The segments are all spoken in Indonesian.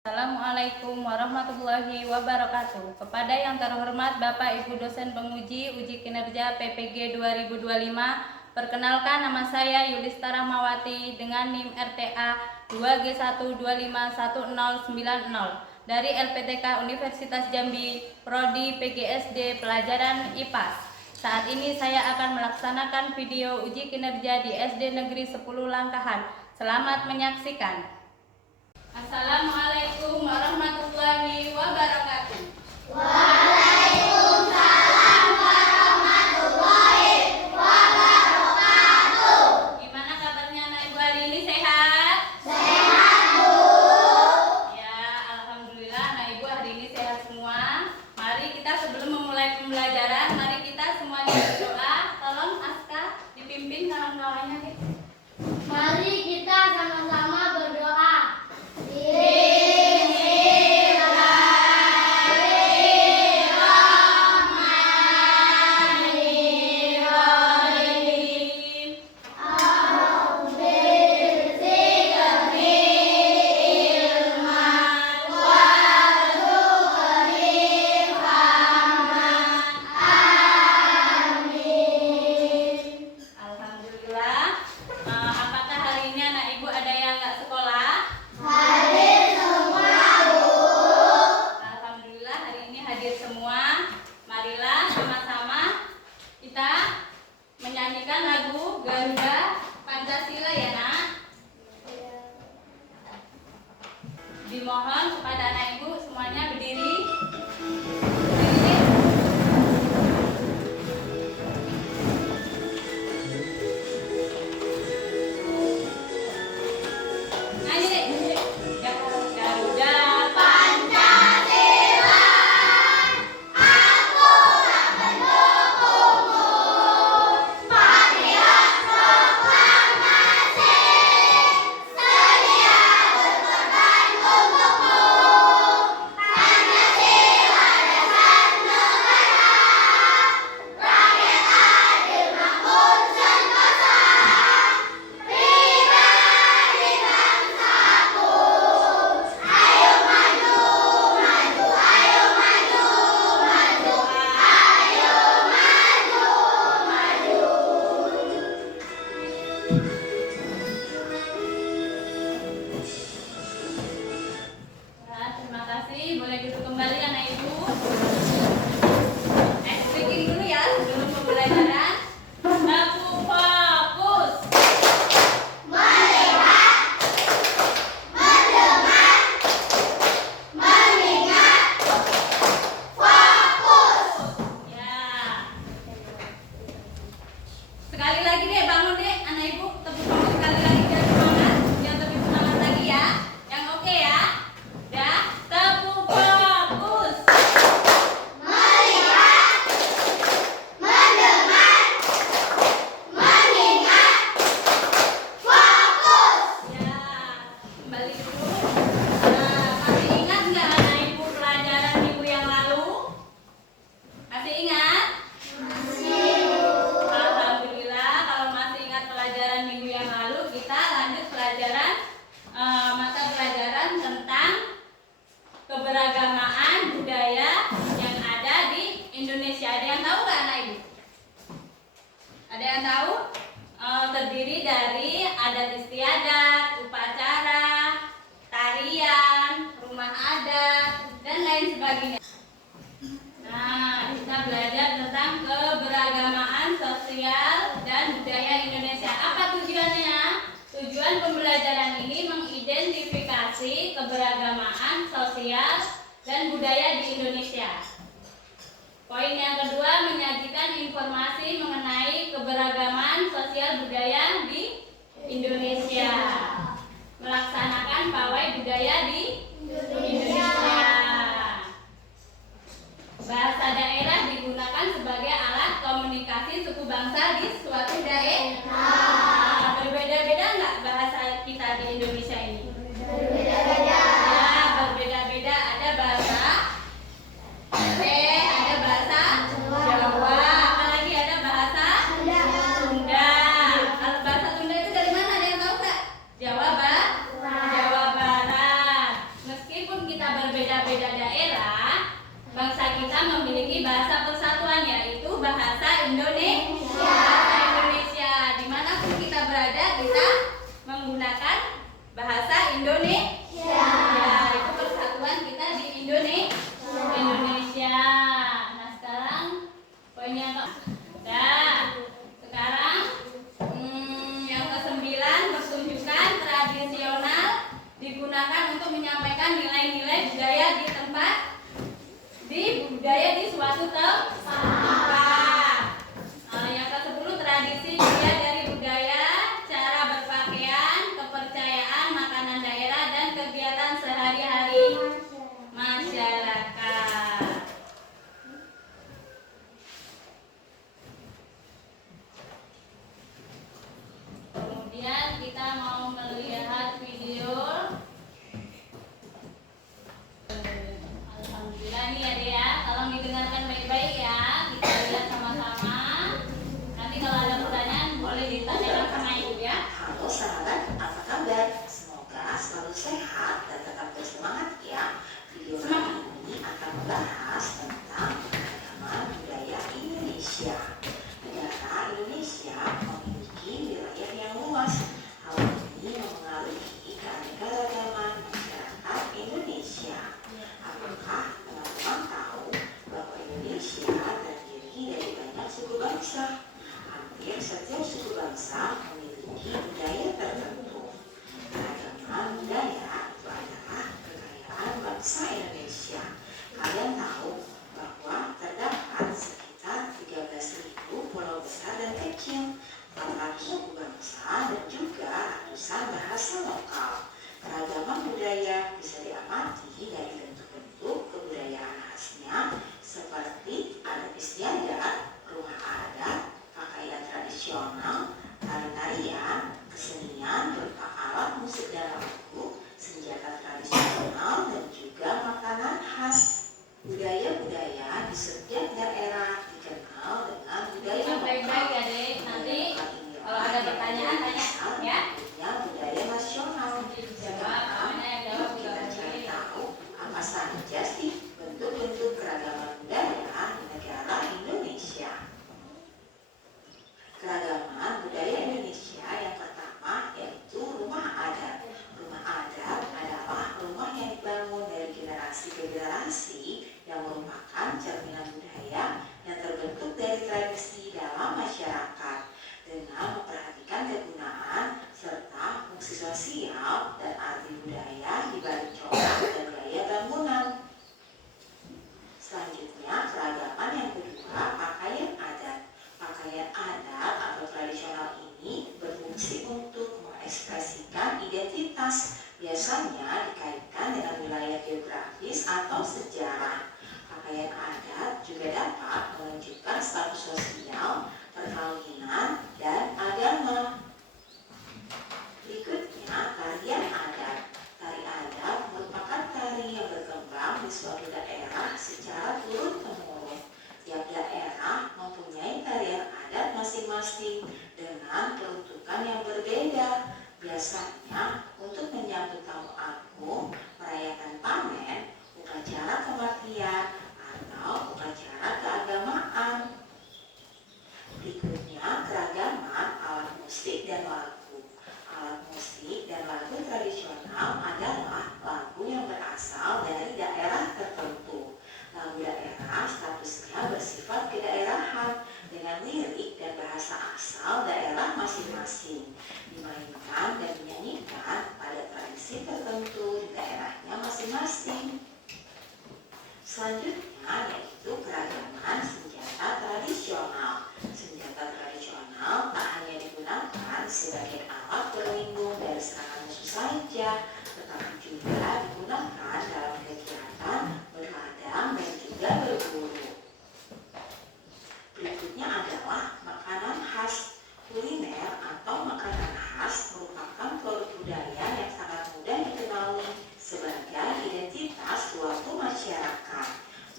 Assalamualaikum warahmatullahi wabarakatuh. Kepada yang terhormat Bapak Ibu dosen penguji uji kinerja PPG 2025, perkenalkan nama saya Yulista Rahmawati dengan NIM RTA 2G1251090 dari LPTK Universitas Jambi, Prodi PGSD Pelajaran IPAS. Saat ini saya akan melaksanakan video uji kinerja di SD Negeri 10 Langkahan. Selamat menyaksikan. Assalamualaikum warahmatullahi wabarakatuh. Waalaikumsalam warahmatullahi wabarakatuh. Gimana kabarnya anak ibu hari ini, sehat? Sehat, Bu. Ya, alhamdulillah anak ibu hari ini sehat semua. Mari kita sebelum memulai pembelajaran, mari kita semuanya berdoa. Tolong Aska dipimpin kawan-kawannya. Mari kita sama-sama berdoa. Menyanyikan lagu Garuda Pancasila ya nak. Dimohon kepada anak ibu semuanya berdiri. Boleh duduk kembali anak ibu. Speaking dulu ya sebelum pembelajaran. Aku fokus. Melihat, mendengar, mengingat, fokus. Ya. Sekali lagi deh bangun deh anak ibu, tepuk tangan sekali lagi biar semangat, biar lebih semangat lagi ya. Yang oke ya. Ya, tepuk fokus. Melihat, mendengar, mengingat, fokus. Ya, kembali dulu. Nah, masih ingat nggak anak ibu pelajaran minggu yang lalu? Masih ingat? Alhamdulillah kalau masih ingat pelajaran minggu yang lalu, kita lanjut pelajaran mata pelajaran tentang keberagamaan budaya yang ada di Indonesia. Ada yang tahu nggak anak ibu? Ada yang tahu? Terdiri dari adat istiadat, upacara, tarian, rumah adat, dan lain sebagainya. Nah, kita belajar tentang keberagamaan sosial dan budaya Indonesia. Apa tujuannya? Tujuan pembelajaran ini mengidentifikasi keberagamaan sosial dan budaya di Indonesia. Poin yang kedua, menyajikan informasi mengenai keberagaman sosial budaya di Indonesia. Melaksanakan pawai budaya di Indonesia. Bahasa daerah digunakan sebagai alat komunikasi suku bangsa di suatu daerah. Berbeda-beda nggak bahasa kita di Indonesia ini? Berbeda-beda. Ya, berbeda-beda. Ada bahasa Aceh, ada bahasa Jawa, apalagi ada bahasa Sunda. Kalau bahasa Sunda itu dari mana? Ada yang tahu nggak? Jawa Barat. berbeda-beda daerah, bangsa kita memiliki bahasa persatuan, yaitu bahasa Indonesia. Bahasa Indonesia. Dimanapun kita berada, kita menggunakan bahasa Indonesia. Ya, itu persatuan kita di Indonesia. Nah, sekarang poinnya sekarang yang ke-9, pertunjukan tradisional digunakan untuk menyampaikan nilai-nilai budaya di suatu tempat. Yang ke-10, tradisi dilihat dari budaya, cara berpakaian, kepercayaan, makanan daerah, dan kegiatan sehari-hari masyarakat. Kemudian kita mau melihat video. Alhamdulillah nih ya Dea, tolong didengarkan baik-baik ya. Kita lihat sama-sama. Nanti kalau ada pertanyaan boleh ditanyakan sama ibu ya. Halo sahabat, apa kabar? Semoga selalu sehat dan tetap bersemangat ya. Video kali ini akan membahas tentang keragaman budaya Indonesia. Negara Indonesia memiliki wilayah yang luas. Hal ini mempengaruhi keanekaragaman masyarakat Indonesia. Apakah teman-teman tahu bahwa Indonesia terdiri dari banyak suku bangsa? Hampir setiap suku bangsa memiliki budaya tertentu. Keragaman budaya itu adalah kekayaan bangsa Indonesia. Kalian tahu bahwa terdapat sekitar 13.000 pulau besar dan kecil, 400 suku bangsa, dan juga ratusan bahasa lokal. Keragaman budaya bisa diamati dari bentuk-bentuk kebudayaan khasnya seperti adat istiadat, rumah adat, pakaian tradisional, tari-tarian, kesenian berupa alat musik dan lagu, senjata tradisional, dan juga makanan khas. Budaya-budaya di setiap daerah dikenal dengan budaya Yang baik-baik ya Dek. Nanti kalau ada pertanyaan tanya ya. Budaya nasional. Jawab, mana yang jawab juga Kita cari boleh. tahu apa saja sih bentuk-bentuk keragaman budaya di negara Indonesia. Keragaman budaya Indonesia yang pertama yaitu rumah adat. Rumah adat adalah rumah yang dibangun dari generasi ke generasi yang merupakan cerminan budaya yang terbentuk dari tradisi dalam masyarakat dengan memperhatikan kegunaan serta fungsi sosial dan arti budaya di balik corak dan gaya bangunan. Selanjutnya, keragaman yang kedua, pakaian adat. Pakaian adat atau tradisional ini berfungsi untuk mengekspresikan identitas, biasanya dikaitkan dengan wilayah geografis atau sejarah. Pakaian adat juga dapat menunjukkan status sosial, perkawinan, dan agama. Berikutnya, tarian adat. Tari adat merupakan tari yang berkembang di suatu daerah secara turun-temurun. Tiap daerah mempunyai tarian adat masing-masing dengan peruntukan yang berbeda. Biasanya untuk menyambut tamu agung, merayakan panen, upacara kematian, atau upacara keagamaan. Berikutnya, keragaman alat musik dan lagu. Alat musik dan lagu tradisional adalah lagu yang berasal dari daerah tertentu. Lagu daerah statusnya bersifat kedaerahan dengan lirik dan bahasa asal daerah masing-masing, dimainkan dan dinyanyikan pada tradisi tertentu di daerahnya masing-masing. Selanjutnya yaitu keragaman senjata tradisional. Senjata tradisional tak hanya digunakan sebagai alat berlindung dari serangan musuh saja, tetapi juga digunakan dalam kegiatan berladang dan juga berburu. Berikutnya adalah makanan khas. Kuliner atau makanan khas merupakan produk budaya yang sangat mudah dikenali sebagai identitas suatu masyarakat.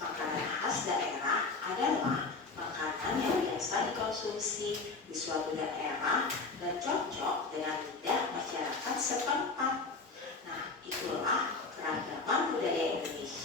Makanan khas daerah adalah makanan yang biasa dikonsumsi di suatu daerah dan cocok dengan lidah masyarakat setempat. Nah, itulah keragaman budaya Indonesia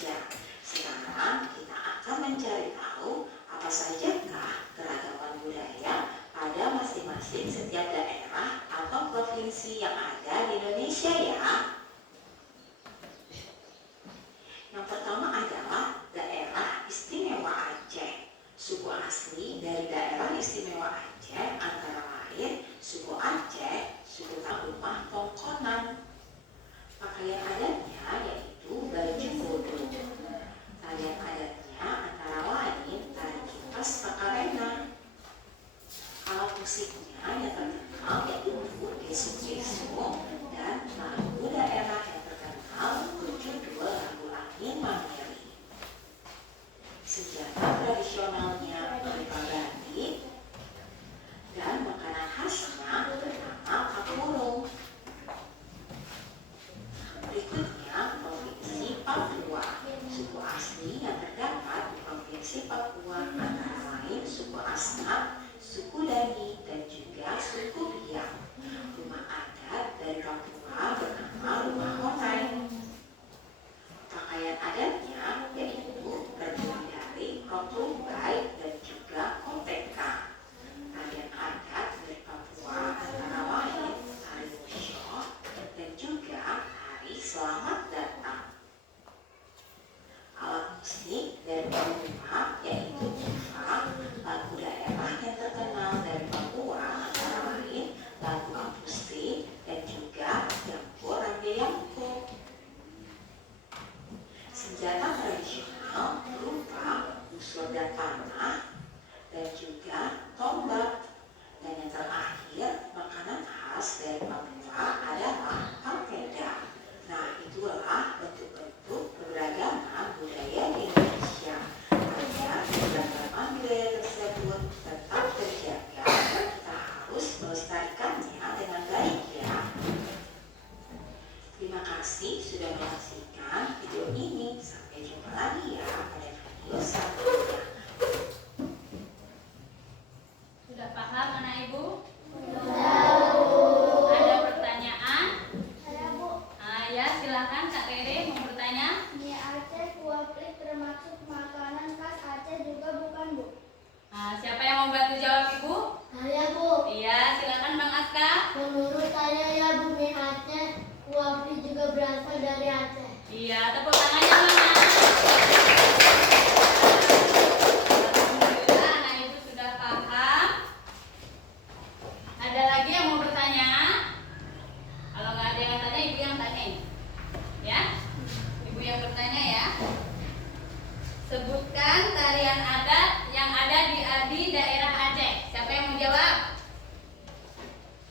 Sebutkan tarian adat yang ada di daerah Aceh. Siapa yang mau jawab?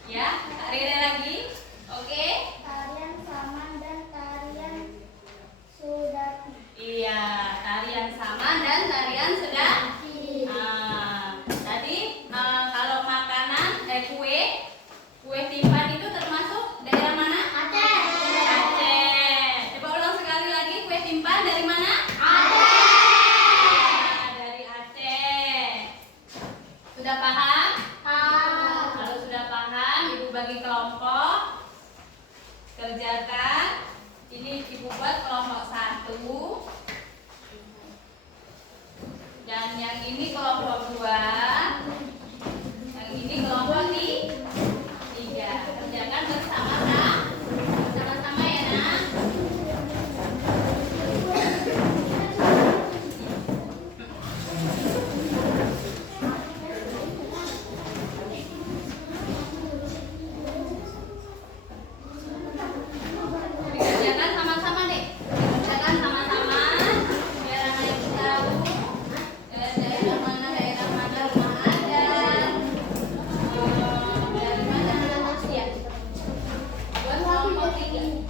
Ya, Kak Rere lagi. Oke. Tarian Saman dan tarian Sudati. Iya, tarian Saman dan tarian Sudati. Tadi kalau makanan kue tipan itu termasuk daerah mana? Aceh. Aceh. Coba ulang sekali lagi, kue tipan dari mana? Aceh. Dari Aceh. Sudah paham? Kalau sudah paham, Ibu bagi kelompok. Kerjakan. Ini Ibu buat kelompok 1. Dan yang ini kelompok 2. Yang ini kelompok 3. Kerjakan bersama-sama ya, Nak. Dikerjakan sama-sama deh. Dikerjakan sama-sama biar anak ibu tahu daerah mana rumah adat, dari mana ya. Buat kelompok 3.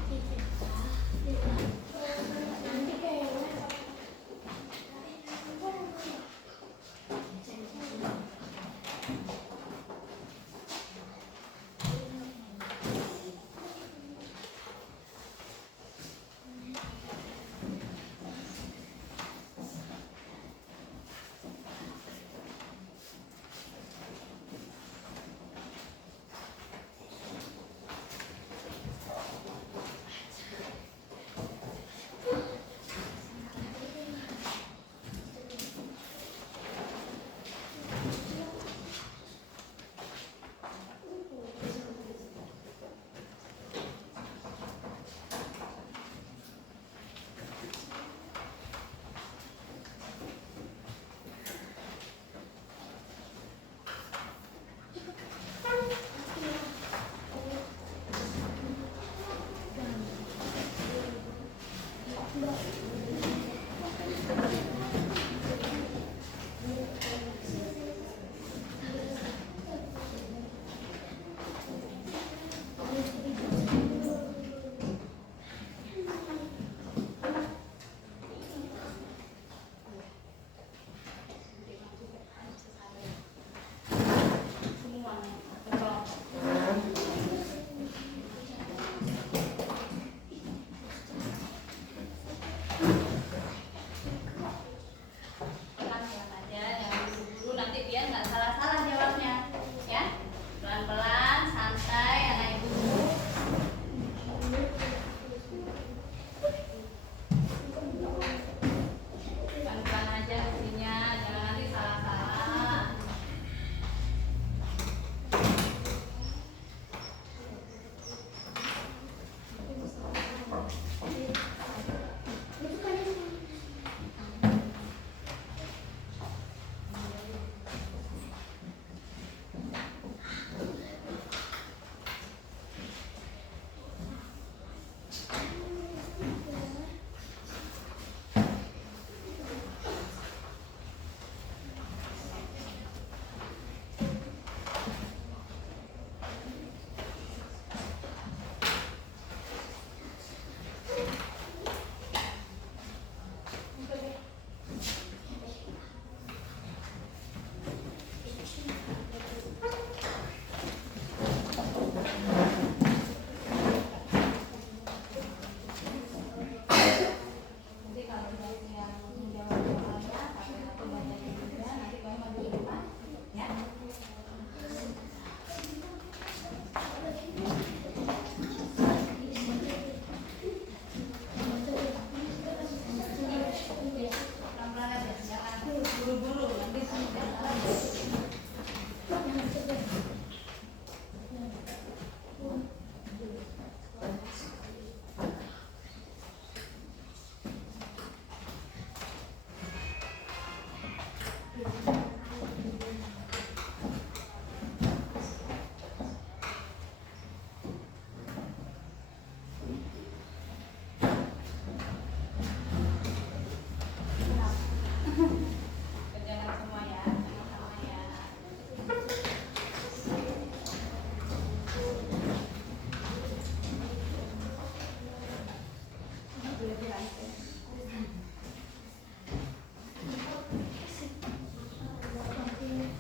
Semua kelompok.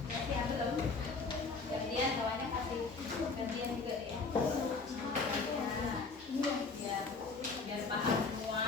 Gantian belum? Gantian kawannya kasih gantian juga ya. Biar paham semua.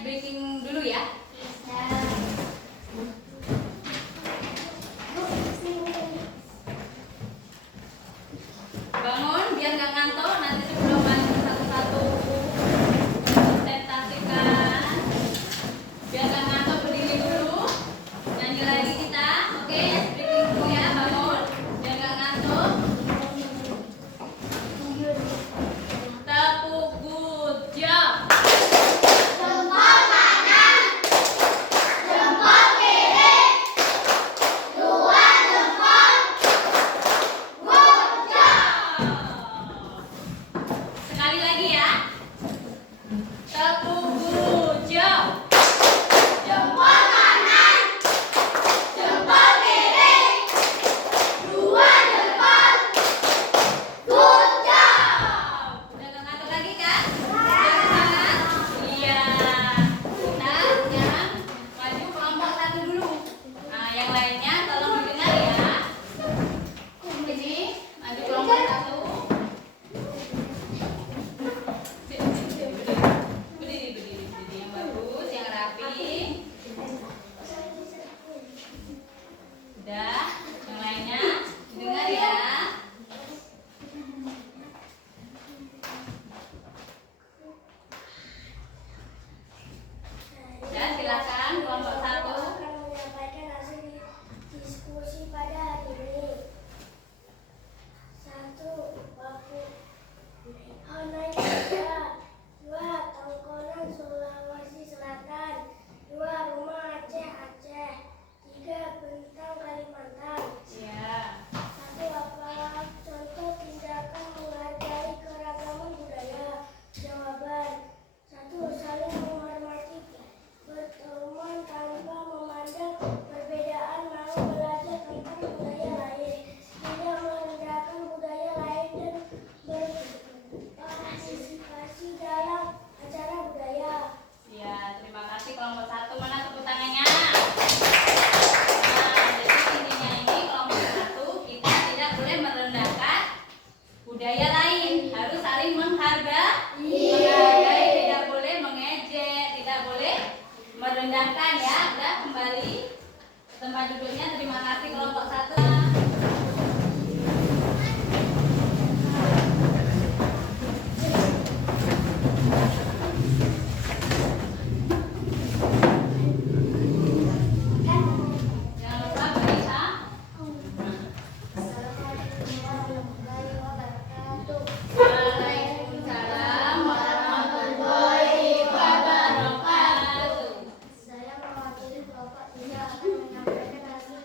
Breaking dulu ya. Bangun biar nggak ngantuk. Nanti sebelum lanjut satu-satu presentasikan. Biar nggak ngantuk berdiri dulu. Nyanyi lagi kita. Oke, breaking dulu ya. Bangun biar nggak ngantuk. Tepuk good job. Sekali lagi ya. Tepuk good job. Jempol kanan, jempol kiri, dua jempol. Good job. Udah gak ngantuk lagi kan? Iya. Nah, sekarang maju kelompok satu dulu. Nah, yang lainnya tolong didengar ya. Ini maju kelompok satu. Berdiri yang bagus, yang rapi. Udah, yang lainnya dengar ya. Ya, silakan kelompok satu. akan menyampaikan hasil diskusi pada hari ini. 1. Paku Hanai Jaya. 2. Tongkonan Sulawesi Selatan. 2. Rumah Aceh Aceh. 3. Bentang Kalimantan. Ya. 1. Apa contoh tindakan menghargai keragaman budaya? Jawaban. 1. Saling menghormati berteman tanpa memandang perbedaan, mau belajar tentang budaya lain, tidak merendahkan budaya lain, dan berpartisipasi dalam acara budaya. Ya, terima kasih kelompok satu. Mana tepuk tangannya? Nah, jadi intinya ini kelompok satu kita tidak boleh merendahkan budaya lain, harus saling menghargai, tidak boleh mengejek, tidak boleh merendahkan ya. Udah kembali ke tempat duduknya. Terima kasih kelompok satu. Jangan lupa beri Assalamualaikum warahmatullahi wabarakatuh. Waalaikumsalam warahmatullahi wabarakatuh. Saya mewakili kelompok 3 akan menyampaikan hasil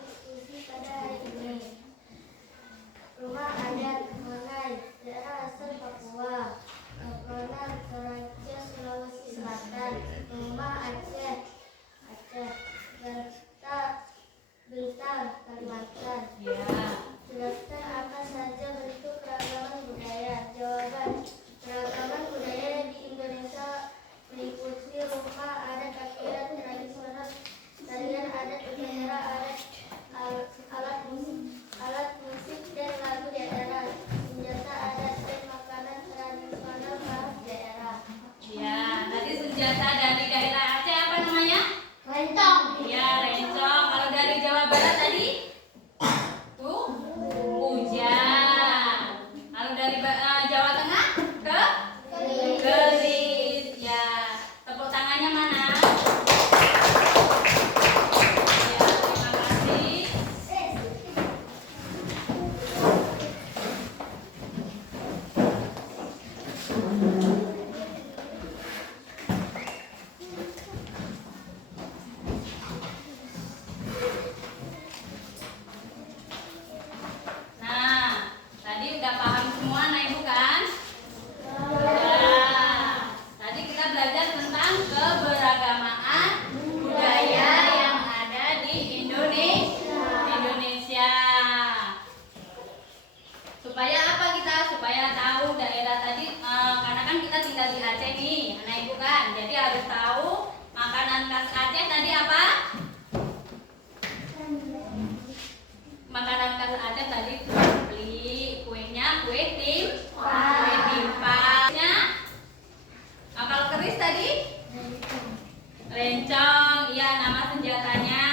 Jawa Barat tadi? Hujan. Lalu dari Jawa Tengah ke gelis. Ya, tepuk tangannya mana? Ya, terima kasih. Nah, tadi udah paham semua anak ibu kan? Ya. Tadi kita belajar tentang keberagamaan budaya yang ada di Indonesia. Supaya apa kita? Supaya tahu daerah tadi, karena kan kita tinggal di Aceh nih, anak ibu kan. Jadi harus tahu makanan khas Aceh tadi apa? Makanan khas Aceh tadi kuenya kue timpanya. Kalau keris tadi lencong, iya nama senjatanya,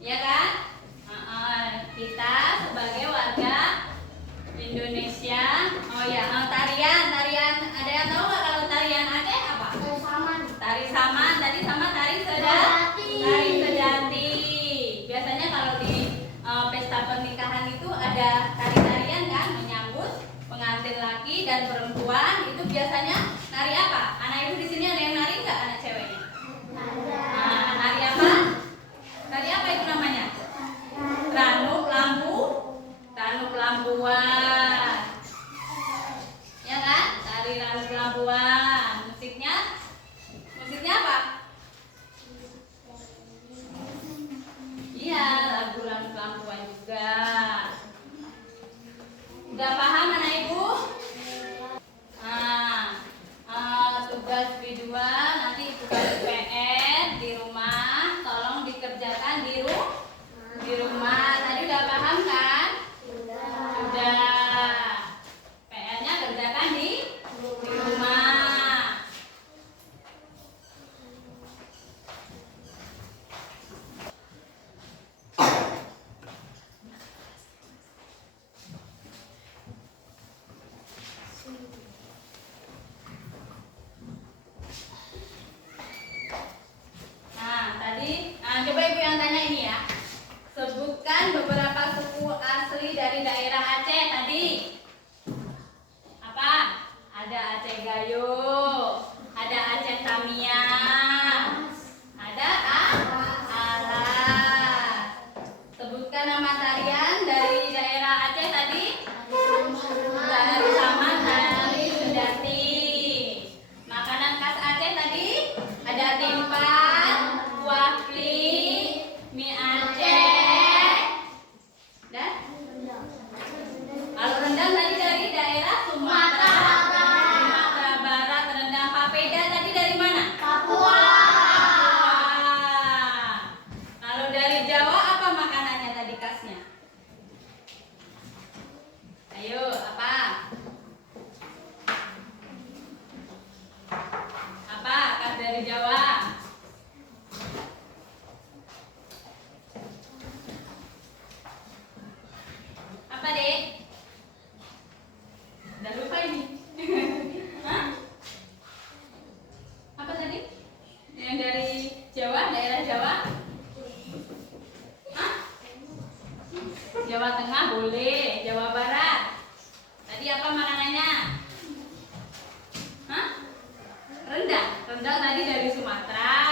iya kan? Kita sebagai warga Indonesia, oh ya, tarian ada yang tahu nggak kalau tarian Aceh apa? Tari saman tadi sama tari sejati. Biasanya kalau di pesta pernikahan itu ada tari-tarian kan, menyambut pengantin laki dan perempuan. Itu biasanya nari apa? Anak ibu di sini ada yang nari nggak, anak ceweknya? Nah, nari apa? Tari apa itu namanya? Ranuk lampuan. Ya kan? Tari ranuk lampuan. Musiknya apa? Iya, lagu ranuk lampuan juga. Udah paham anak ibu? Tugas V2 nanti ibu kasih PR di rumah, tolong dikerjakan di rumah. Tadi udah paham kan? Udah. PR-nya kerjakan di rumah. Coba ibu yang tanya ini ya. Sebutkan beberapa suku asli dari daerah Aceh tadi. Apa? Ada Aceh Gayo, ada Aceh Tamiang, ada Alas. Sebutkan nama tarian dari daerah Aceh tadi. Tari saman, tari sejati. Makanan khas Aceh tadi ada timpan, wakli, mie Aceh, dan kalau rendang tadi dari daerah Sumatera Barat. Rendang papeda tadi dari mana? Papua. Kalau dari Jawa apa makanannya tadi khasnya? Ayo, apa? Apa khas dari Jawa? Apa dek? Udah lupa ini. Hah? Apa tadi? Yang dari Jawa, daerah Jawa? Hah? Jawa Tengah boleh, Jawa Barat. Tadi apa makanannya? Hah? Rendang. Rendang tadi dari Sumatera.